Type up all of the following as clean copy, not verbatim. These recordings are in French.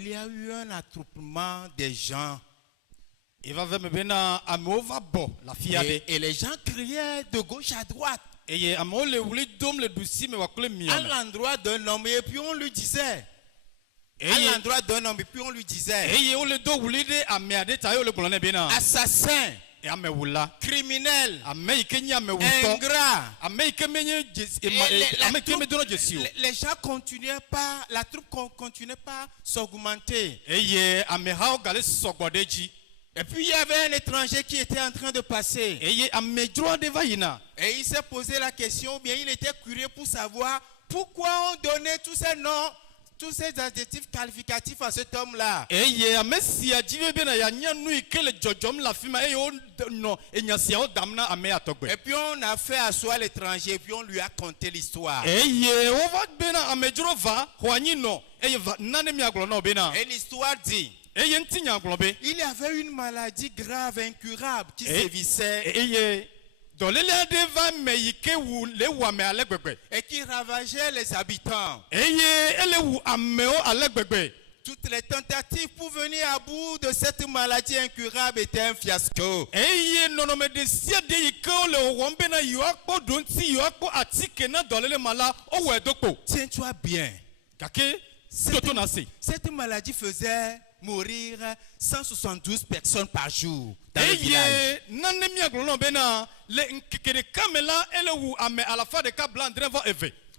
Il y a eu un attroupement des gens. Et Et les gens criaient de gauche à droite. À l'endroit d'un homme, et puis on lui disait. À l'endroit d'un homme, et puis on lui disait. Assassin. Criminel. Ingrat. Les gens continuaient pas, la troupe continuait pas à s'augmenter. Et puis il y avait un étranger qui était en train de passer. Et il s'est posé la question, ou bien il était curieux pour savoir pourquoi on donnait tous ces noms, tous ces adjectifs qualificatifs à cet homme-là. Et puis on a fait asseoir l'étranger, et puis on lui a conté l'histoire. Et l'histoire dit, il y avait une maladie grave, incurable, qui sévissait et qui ravageait les habitants. Toutes les tentatives pour venir à bout de cette maladie incurable étaient un fiasco. Tiens-toi bien. Cette maladie faisait mourir 172 personnes par jour dans le village.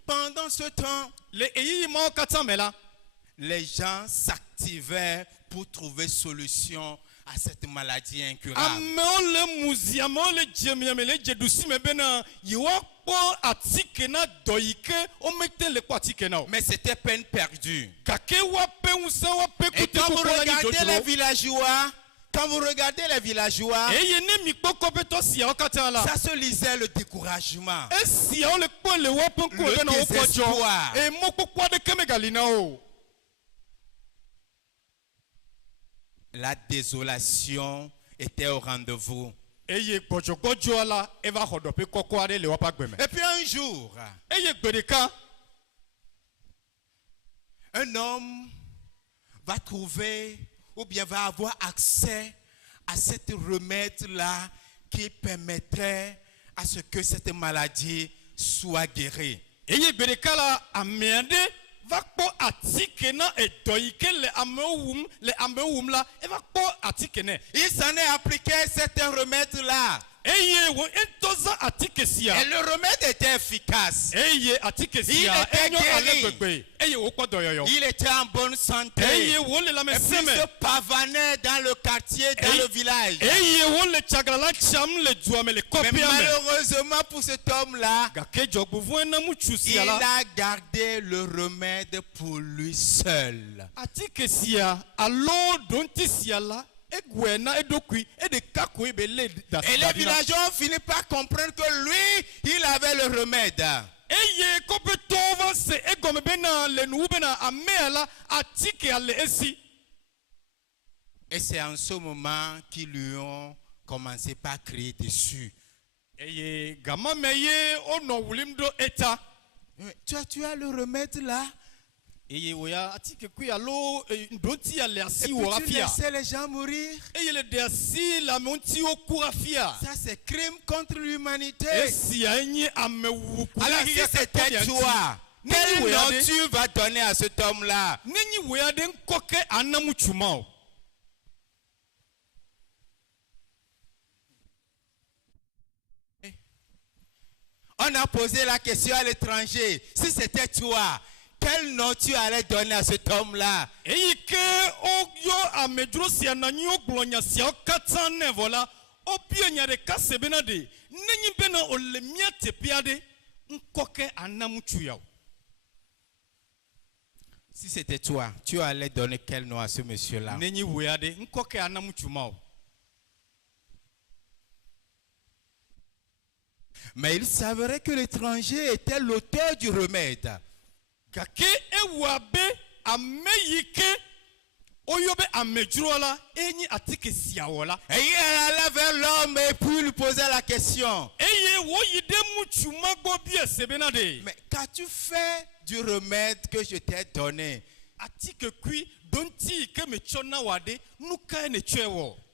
Pendant ce temps, les gens s'activaient pour trouver solution à cette maladie incurable. Mais c'était peine perdue. Et quand vous regardez les villageois, ça se lisait le découragement, le désespoir. La désolation était au rendez-vous. Et puis un jour, un homme va trouver ou bien va avoir accès à cette remède-là qui permettrait à ce que cette maladie soit guérie. Il s'en est appliqué cet remède-là. Et le remède était efficace. Il était guéri. Il était en bonne santé. Et puis il se pavanait dans le quartier, dans le village. Mais malheureusement pour cet homme-là, il a gardé le remède pour lui seul. Et les villageois ont fini par comprendre que lui, il avait le remède. Et c'est en ce moment qu'ils lui ont commencé par crier dessus. Tu as le remède là? Et puis tu laissais les gens mourir. Ça c'est crime contre l'humanité. Alors si c'était toi, quel nom tu vas donner à cet homme-là? On a posé la question à l'étranger. Si c'était toi, quel nom tu allais donner à cet homme-là? Si c'était toi, tu allais donner quel nom à ce monsieur-là? Mais il s'avérait que l'étranger était l'auteur du remède. Et il alla vers l'homme et puis lui posait la question. Mais qu'as-tu fait du remède que je t'ai donné.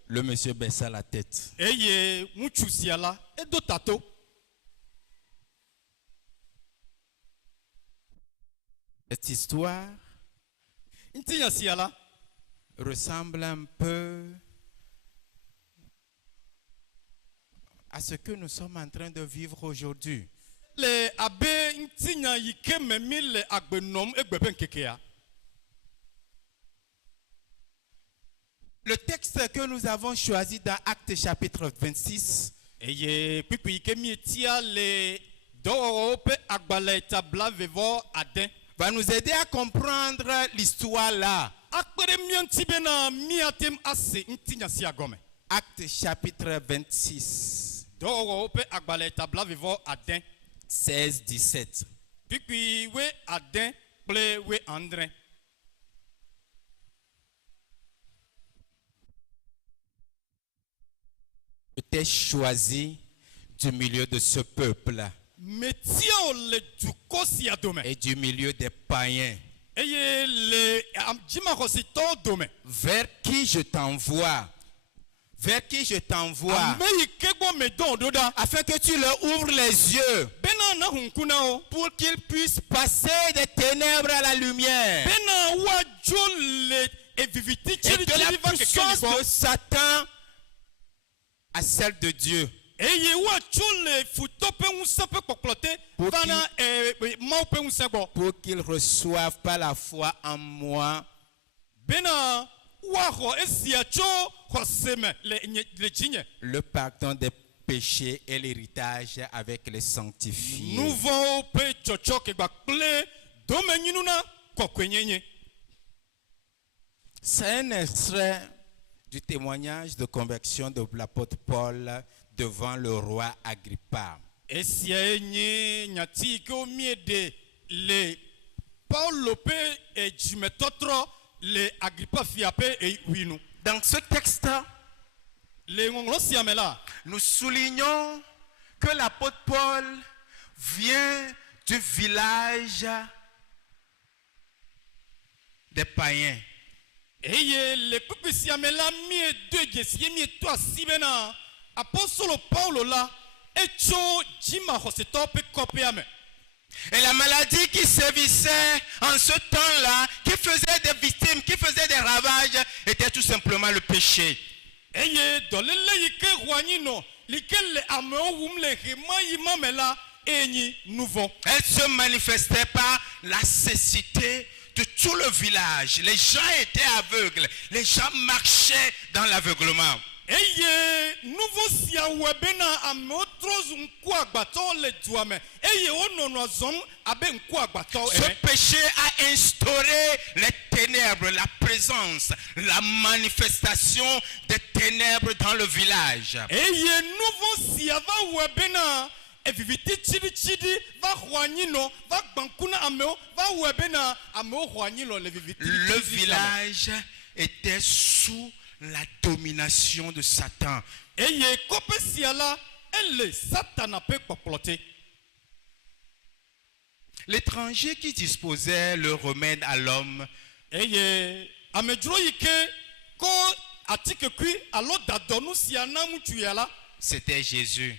Le monsieur baissa la tête. Cette histoire ressemble un peu à ce que nous sommes en train de vivre aujourd'hui. Le texte que nous avons choisi dans Actes chapitre 26 va nous aider à comprendre l'histoire là. Actes chapitre 26 16-17. Je t'ai choisi du milieu de ce peuple et du milieu des païens, vers qui je t'envoie, afin que tu leur ouvres les yeux, pour qu'ils puissent passer des ténèbres à la lumière, et de la puissance de Satan à celle de Dieu, pour qu'ils reçoivent par la foi en moi le pardon des péchés et l'héritage avec les sanctifiés. C'est un extrait du témoignage de conversion de l'apôtre Paul devant le roi Agrippa. Dans ce texte, nous soulignons que l'apôtre Paul vient du village des païens. Et la maladie qui sévissait en ce temps-là, qui faisait des victimes, qui faisait des ravages, était tout simplement le péché. Elle se manifestait par la cécité de tout le village. Les gens étaient aveugles. Les gens marchaient dans l'aveuglement. Ce péché a instauré les ténèbres, la présence, la manifestation des ténèbres dans le village. Le village était sous la domination de Satan. L'étranger qui disposait le remède à l'homme c'était Jésus.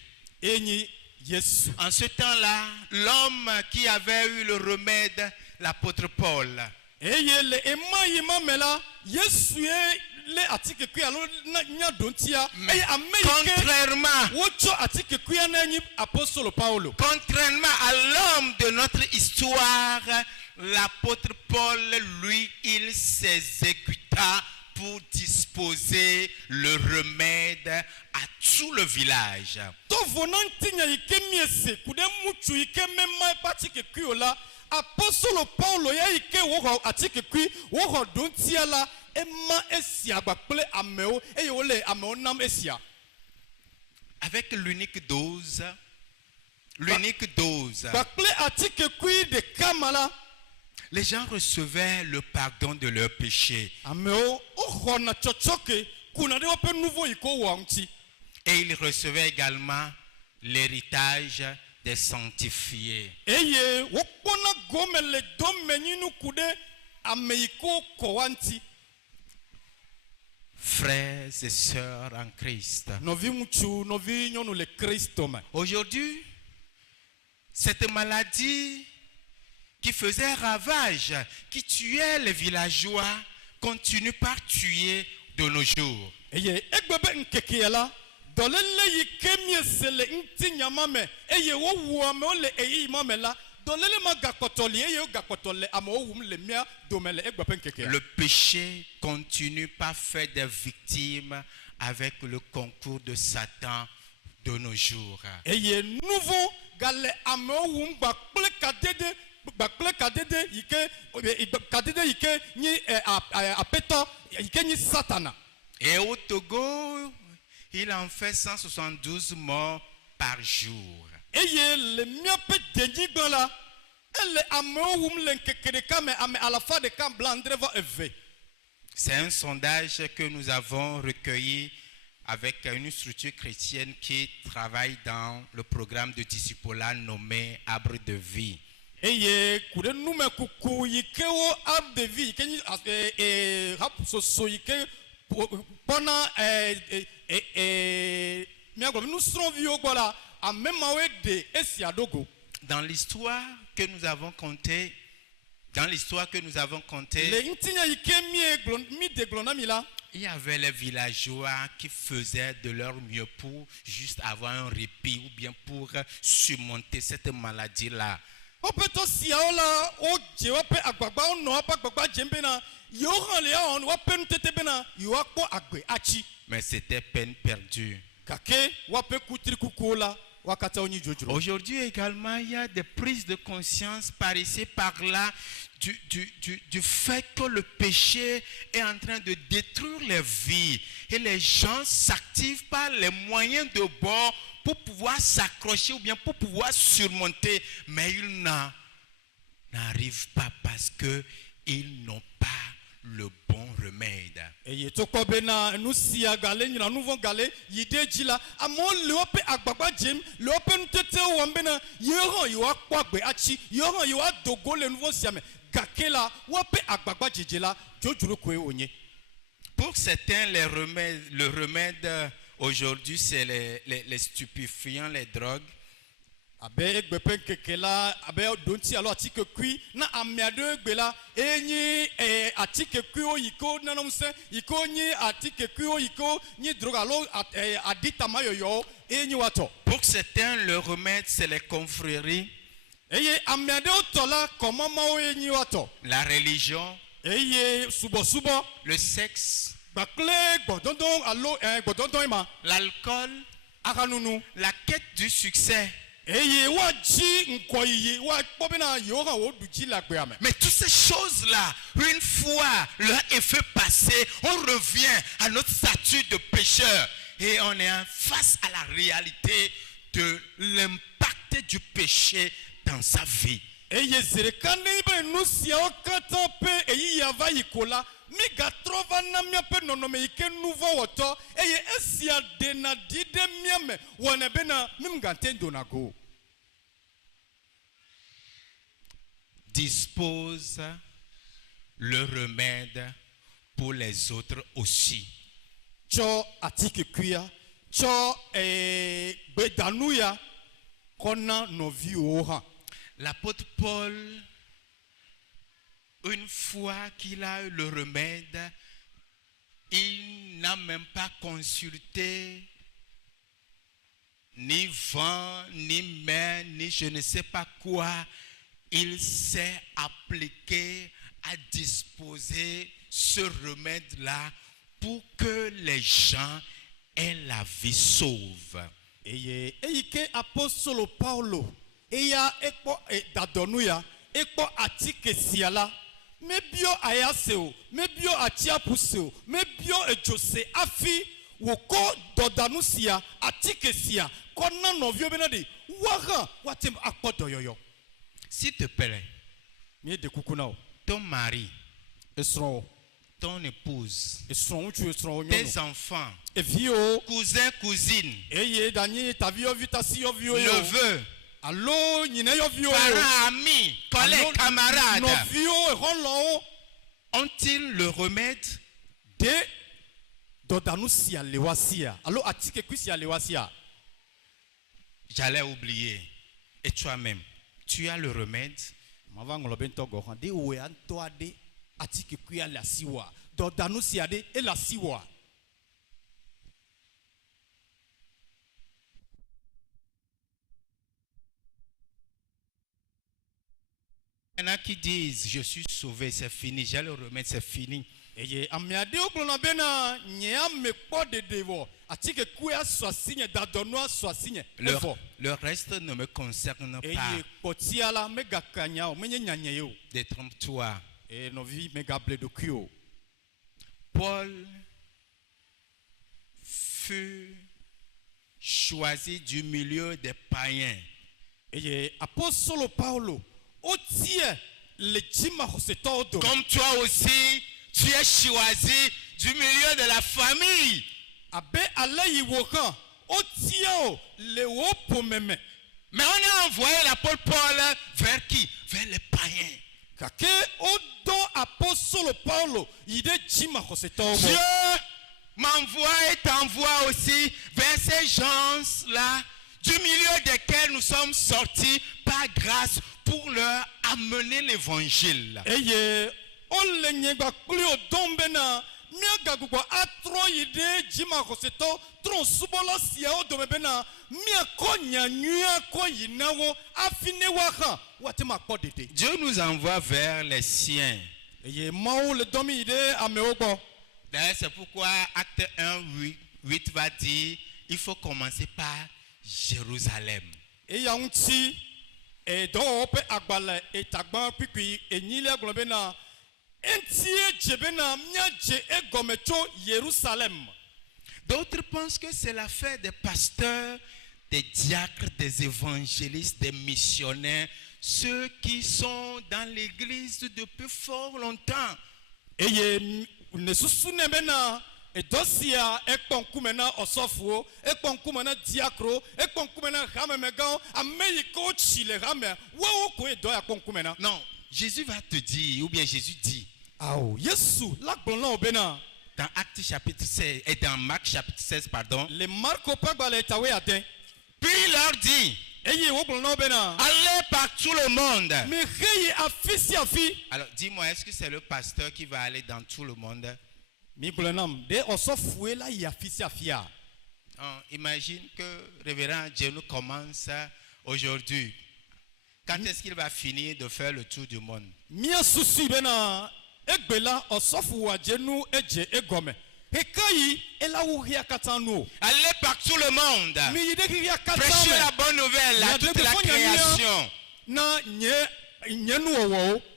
En ce temps-là, l'homme qui avait eu le remède, l'apôtre Paul, contrairement à l'homme de notre histoire, l'apôtre Paul, lui, il s'exécuta pour disposer le remède à tout le village. Avec l'unique dose, les gens recevaient le pardon de leurs péchés. Et ils recevaient également l'héritage des sanctifiés. Frères et sœurs en Christ. Aujourd'hui, cette maladie qui faisait ravage, qui tuait les villageois, continue par tuer de nos jours. Le péché continue par faire des victimes avec le concours de Satan de nos jours. Et au Togo, il en fait 172 morts par jour. C'est un sondage que nous avons recueilli avec une structure chrétienne qui travaille dans le programme de discipulat nommé Arbre de vie. Dans l'histoire que nous avons contée, il y avait les villageois qui faisaient de leur mieux pour juste avoir un répit ou bien pour surmonter cette maladie-là. Mais c'était peine perdue. Aujourd'hui également, il y a des prises de conscience par ici, par là, du fait que le péché est en train de détruire les vies. Et les gens s'activent par les moyens de bord pour pouvoir s'accrocher ou bien pour pouvoir surmonter. Mais ils n'arrivent pas parce qu'ils n'ont pas le bon remède. Pour certains, le remède aujourd'hui, c'est les stupéfiants, les drogues. Pour certains, le remède, c'est les confréries, la religion, le sexe, l'alcool, la quête du succès. Mais toutes ces choses-là, une fois leur effet passé, on revient à notre statut de pécheur et on est face à la réalité de l'impact du péché dans sa vie. Dispose le remède pour les autres aussi. L'apôtre Paul, une fois qu'il a eu le remède, il n'a même pas consulté ni vent, ni mer, ni je ne sais pas quoi. Il s'est appliqué à disposer ce remède-là pour que les gens aient la vie sauve. Et apostolo Paulo eya ekpo dadonuya ekpo atike siala mebio ayaseo mebio atiapuseo mebio ejose afi woko dodanusia atike sia konna novio benadi waga watem akpodoyoyo. S'il te plaît, ton mari, ton épouse, tes enfants, cousins, cousines, neveux, Allô, parents, amis, collègues, camarades, ont ont-ils le remède? J'allais oublier. Et toi-même, tu as le remède? Il y en a qui disent, je suis sauvé, c'est fini, j'ai le remède, c'est fini. Le reste ne me concerne pas. Détrompe-toi. Paul fut choisi du milieu des païens. Apostolo Paulo, comme toi aussi, tu es choisi du milieu de la famille. Mais on a envoyé l'apôtre Paul vers qui? Vers les païens. Dieu m'envoie et t'envoie aussi vers ces gens-là, du milieu desquels nous sommes sortis par grâce pour leur amener l'évangile. Dieu nous envoie vers les siens. D'ailleurs, c'est pourquoi Acte 1, 8 va dire, il faut commencer par Jérusalem. D'autres pensent que c'est l'affaire des pasteurs, des diacres, des évangélistes, des missionnaires, ceux qui sont dans l'église depuis fort longtemps. Non, Jésus va te dire, ou bien Jésus dit, dans Actes chapitre 16 et dans Marc chapitre 16, pardon, puis il leur dit, allez par tout le monde. Alors dis-moi, est-ce que c'est le pasteur qui va aller dans tout le monde? Imagine que révérend Dieu nous commence aujourd'hui. Quand est-ce qu'il va finir de faire le tour du monde? Allez par tout le monde. Prêchez la bonne nouvelle à toute la création.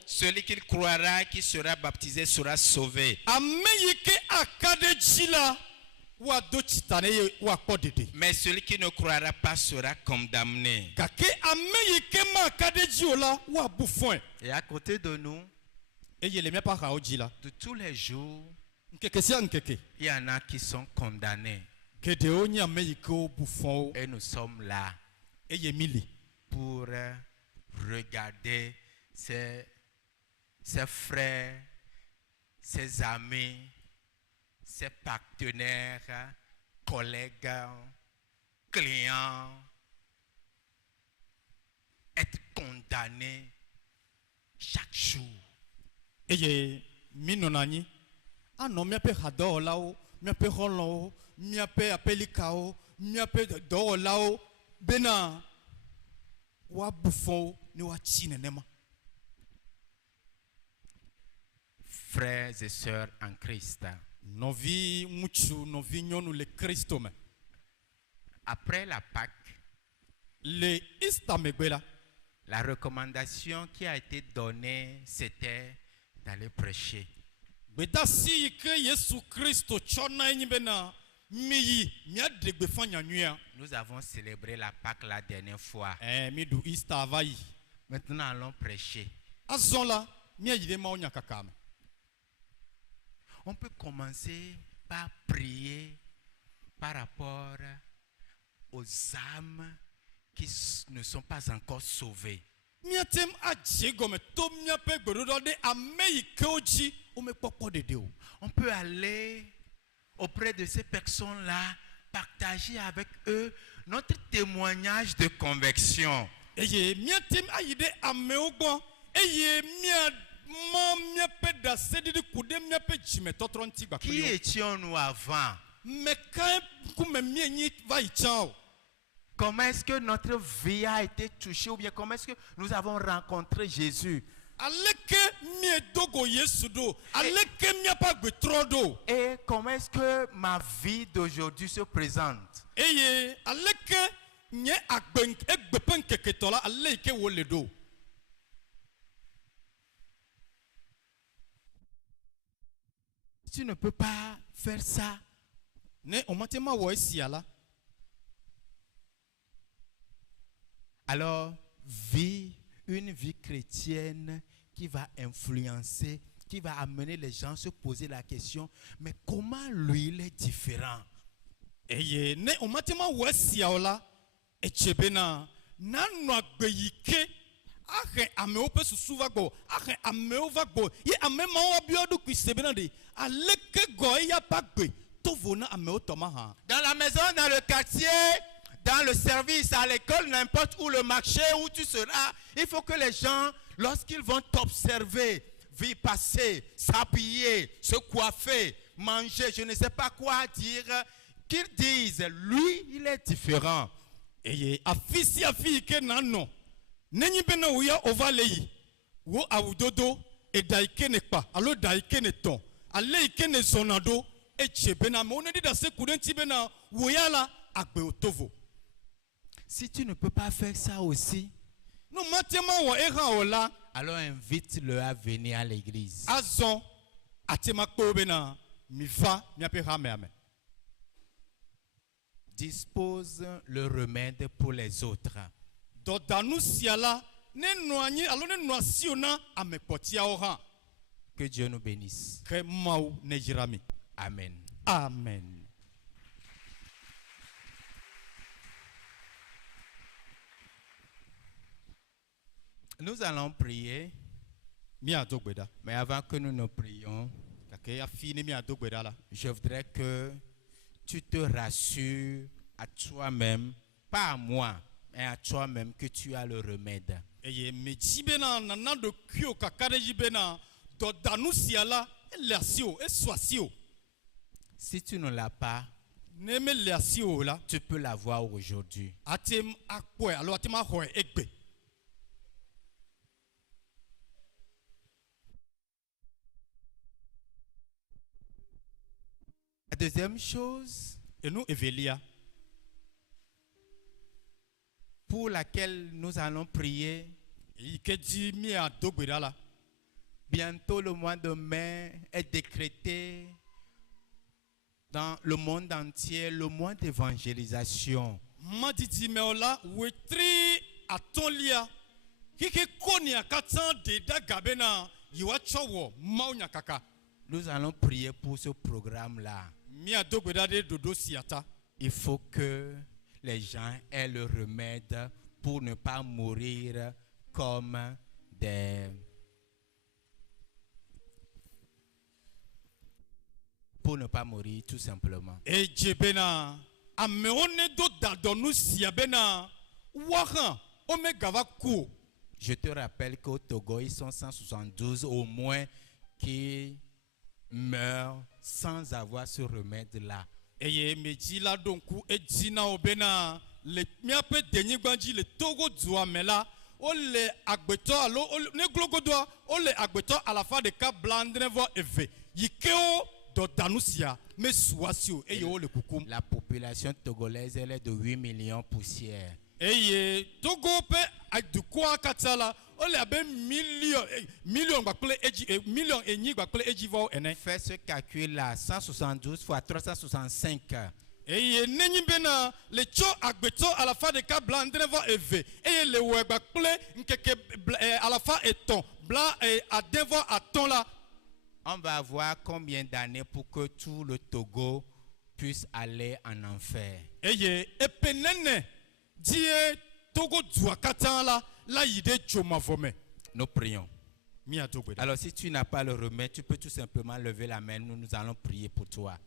Celui qui croira, qui sera baptisé, sera sauvé. Mais celui qui ne croira pas sera condamné. Et à côté de nous, de tous les jours, il y en a qui sont condamnés. Et nous sommes là pour regarder ses frères, ses amis, ses partenaires, collègues, clients être condamnés chaque jour. Frères et sœurs en Christ, après la Pâque, la recommandation qui a été donnée, c'était d'aller prêcher. Nous avons célébré la Pâque la dernière fois. Maintenant, allons prêcher. On peut commencer par prier par rapport aux âmes qui ne sont pas encore sauvés. On peut aller auprès de ces personnes-là, partager avec eux notre témoignage de conversion. Qui étions-nous avant? Comment est-ce que notre vie a été touchée, ou bien comment est-ce que nous avons rencontré Jésus? Et comment est-ce que ma vie d'aujourd'hui se présente? Tu ne peux pas faire ça. Alors, vis une vie chrétienne qui va influencer, qui va amener les gens à se poser la question, mais comment lui il est différent? Dans la maison, dans le quartier, dans le service, à l'école, n'importe où, le marché, où tu seras, il faut que les gens, lorsqu'ils vont t'observer, vivre passer, s'habiller, se coiffer, manger, je ne sais pas quoi dire, qu'ils disent, lui, il est différent. Si tu ne peux pas faire ça aussi, alors invite-le à venir à l'église. Dispose le remède pour les autres. Que Dieu nous bénisse. Amen. Amen. Nous allons prier. Mais avant que nous ne prions, je voudrais que tu te rassures à toi-même, pas à moi, mais à toi-même, que tu as le remède. Si tu ne l'as pas, tu peux l'avoir aujourd'hui. La deuxième chose pour laquelle nous allons prier, bientôt le mois de mai est décrété dans le monde entier le mois d'évangélisation. Nous allons prier pour ce programme-là. Il faut que les gens aient le remède pour ne pas mourir comme des... Pour ne pas mourir tout simplement. Je te rappelle qu'au Togo, ils sont 172 au moins qui meurent sans avoir ce remède-là. La population togolaise, elle est de 8 millions poussières. Fais ce calcul-là, 172 fois 365. On va voir combien d'années pour que tout le Togo puisse aller en enfer. Nous prions. Alors si tu n'as pas le remède, tu peux tout simplement lever la main. Nous allons prier pour toi.